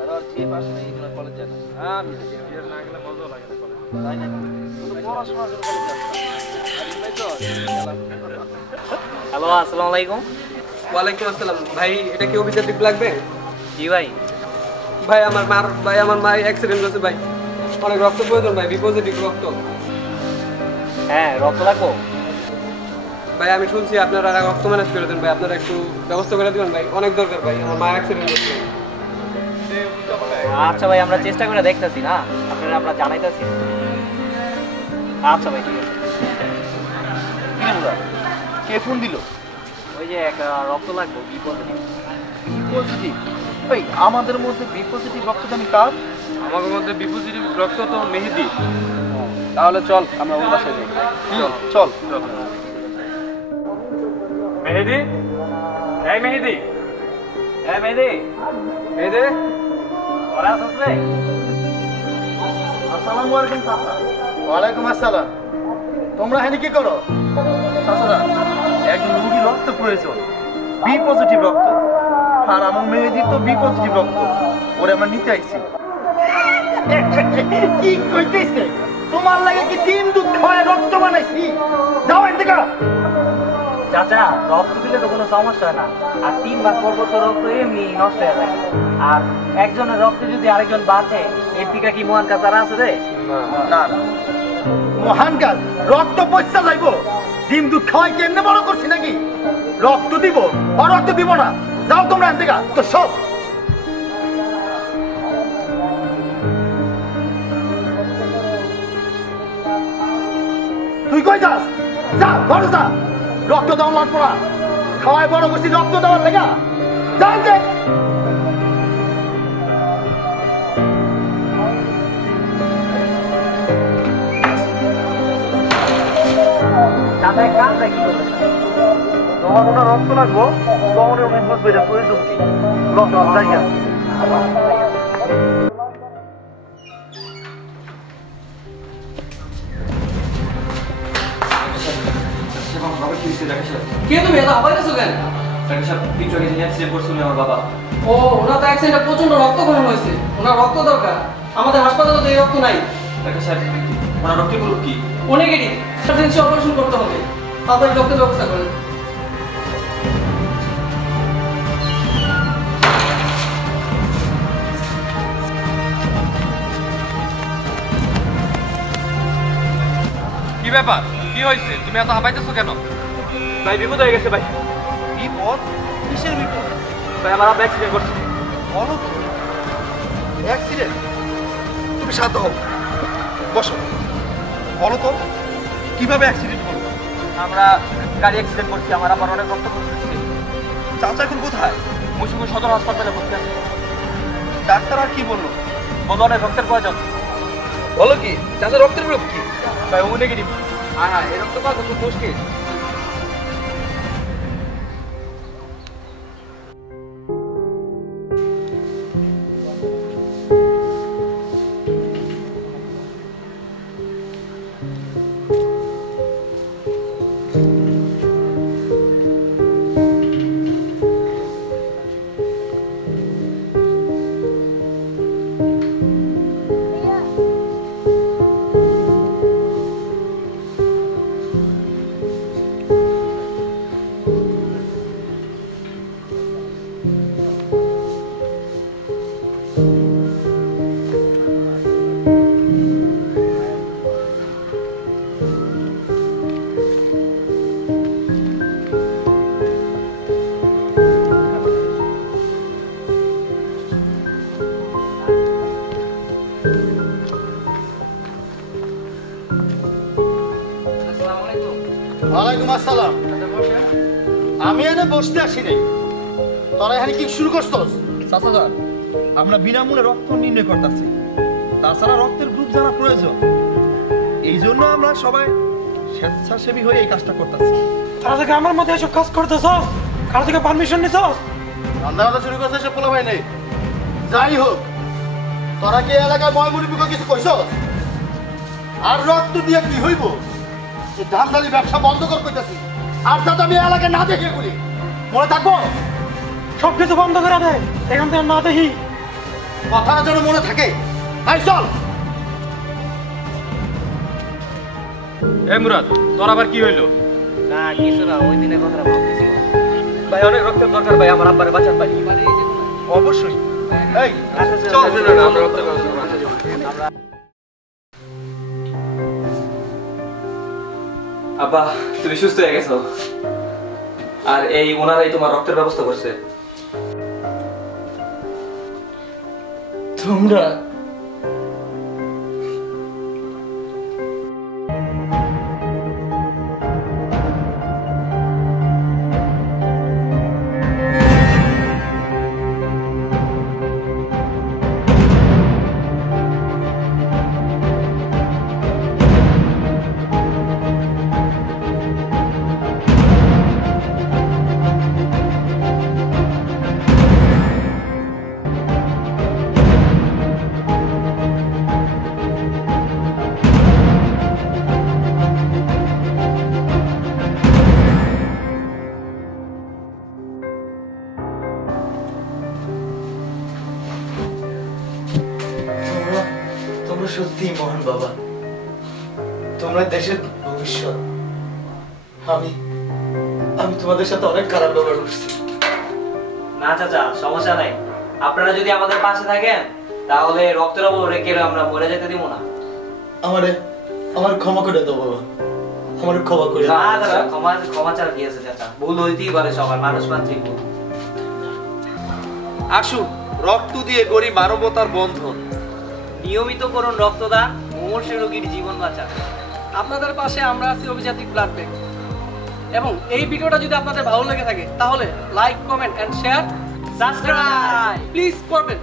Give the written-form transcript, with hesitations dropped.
আর ওর যে পাস নেই এগুলো কলেজ যায় না। আমি বিয়ের না গেলে মজাও লাগে না কলেজ। তাই না? শুধু পড়াশোনার জন্য কলেজ যাচ্ছে। আর এমনি তো হ্যালো, আসসালামু আলাইকুম। ওয়ালাইকুম আসসালাম। ভাই এটা কি অভিযোগ টিপ লাগবে? জি ভাই। ভাই আমার মা অ্যাক্সিডেন্ট হয়েছে ভাই, অনেক রক্ত প্রয়োজন ভাই, বি পজিটিভ রক্ত। হ্যাঁ, রক্ত লাগবো। ভাই আমি শুনছি আপনারা রক্ত ম্যানেজ করে দেন ভাই, আপনারা একটু ব্যবস্থা করে দিবেন ভাই, অনেক দরকার ভাই, আমার মা অ্যাক্সিডেন্ট হয়েছে। আচ্ছা ভাই, আমরা চেষ্টা করে দেখতেছি না, আপনারা আমরা জানাইতেছি। আচ্ছা ভাই, ঠিক আছে। কে ফোন দিল? ওই যে একটা রক্ত লাগবে, বি পজিটিভ। B positive? ওই আমাদের মধ্যে বি পজিটিভ রক্তদানি কার? আমাদের মধ্যে বি পজিটিভ রক্ত তো মেহেদি। তাহলে চল আমরা ওর বাসায় যাই। চল চল। মেহেদি, এই মেহেদি, এই মেহেদি, মেহেদি ওরা আসলে। আসসালামু আলাইকুম চাচা। ওয়ালাইকুম আসসালাম। তোমরা এখানে কি করো? চাচা, একজন রোগী রক্ত প্রয়োজন, বি পজিটিভ রক্ত। আর আমার মেয়েদের তো বি পজিটিভ রক্ত, ওরে আমরা নিতে আইছি। কি কইতেছে? তোমার লাগে কি ডিম দুধ খাওয়ায় রক্ত বানাইছি? যাও এখান থেকে। চাচা, রক্ত দিলে তো কোনো সমস্যা হয় না, আর 3 ভাগ পর তো রক্ত এমনি নষ্ট হয়ে যায়। আর একজনের রক্তে যদি আরেকজন বাঁচে, এর থেকে কি মহান কাজ আর আছে রে? না না, মহান কাজ রক্ত পয়সা যাইব। ডিম দুধ খাওয়াই কেমনে বড় করছি নাকি? রক্ত দিব আর রক্ত দিব না। যাও তোমরা এখান থেকে। তো সব তুই কই যাস? যা ঘরে যা, রক্ত দেওয়া লাগবো না। খাওয়াই বড় করছি রক্ত দেওয়ার লেগা। জানতে চাচা, এক কাজ দেখি, তোমার ওনার রক্ত লাগবো, তখন উনি বুঝবে এটা প্রয়োজন কি। রক্ত জায়গা কে তুমি এত আবাইতেছো কেন? ও, ওনার তো অ্যাক্সিডেন্টে প্রচন্ড রক্তক্ষরণ হয়েছে, ওনার রক্ত দরকার। আমাদের হাসপাতালে তো এই রক্ত নাই। ও নেগেটিভ, ইমার্জেন্সি অপারেশন করতে হবে, তাড়াতাড়ি রক্তের ব্যবস্থা করেন। কি ব্যাপার, কি হয়েছে? তুমি এত হাঁপাইতেছো কেন? ভাই বিপদ হয়ে গেছে ভাই। বিপদ? কিসের বিপদ? ভাই আমার আব্বা অ্যাক্সিডেন্ট করছে। বলো তো, অ্যাক্সিডেন্ট? তুমি শান্ত হও, বসো। বলো তো কিভাবে অ্যাক্সিডেন্ট হলো? আমরা গাড়ি অ্যাক্সিডেন্ট করছি, আমার আবার অনেক রক্ত পড়ছে। চাচা এখন কোথায়? মৌসুমী সদর হাসপাতালে ভর্তি আছে। ডাক্তার আর কি বললো? বলো অনেক রক্তের প্রয়োজন। বলো কি চাচা, রক্তের গ্রুপ কি? ভাই ও নেগেটিভ। হ্যাঁ হ্যাঁ, এই রক্ত পাওয়া তো খুব মুশকিল। ওয়ালাইকুম আসসালাম। আমি এনে বসতে আসি নাই, তোরা এখানে কি শুরু করছস? চাচা, আমরা বিনামূল্যে রক্ত নির্ণয় করতেছি, তাছাড়া রক্তের গ্রুপ জানা প্রয়োজন, এই জন্য আমরা সবাই স্বেচ্ছাসেবী হয়ে এই কাজটা করতেছি। তারা থেকে আমার মধ্যে এসব কাজ করতেছস? কারো থেকে পারমিশন নিছস? রান্না শুরু করছে সে পোলা ভাই নেই। যাই হোক, তোরা কি এলাকায় ময়মুরিপুকে কিছু কইছস? আর রক্ত দিয়ে কি হইব? এই ধান্দালি ব্যবসা বন্ধ কর কইতাছি। আর যাতে আমি এলাকায় না দেখে বলি, মনে থাকবো। সব কিছু বন্ধ করে দেয়, এখান থেকে না দেখি কথাটা যেন মনে থাকে। আই চল। এ মুরাদ, তোর আবার কি হইলো? না কিছু না, ওই দিনের কথাটা ভাবতেছি। ভাই অনেক রক্তের দরকার ভাই, আমার আব্বারে বাঁচান ভাই। অবশ্যই। এই চল আমরা রক্তের ব্যবস্থা করব। আব্বা তুমি সুস্থ হয়ে গেছো, আর এই ওনারাই তোমার রক্তের ব্যবস্থা করছে। তোমরা তোমরা সত্যিই মহান বাবা, তোমরা দেশের ভবিষ্যৎ। আমি তোমাদের সাথে অনেক খারাপ ব্যবহার করছি। না চাচা, সমস্যা নাই। আপনারা যদি আমাদের পাশে থাকেন তাহলে রক্তের অভাবে কেউ আমরা মরে যেতে দিব না। আমার ক্ষমা করে দাও বাবা, আমার ক্ষমা করে না চাচা, ক্ষমা ছাড়া কি আছে চাচা, ভুল হইতেই পারে, সবার মানুষ মাত্রই ভুল। আসুন, রক্ত দিয়ে গড়ি মানবতার বন্ধন। নিয়মিত করুন রক্তদান, মুমূর্ষু রোগীর জীবন বাঁচান। আপনাদের পাশে আমরা আছি অভিযাত্রিক ব্লাড ব্যাংক। এবং এই ভিডিওটা যদি আপনাদের ভালো লেগে থাকে তাহলে like, comment and share, subscribe please করবেন।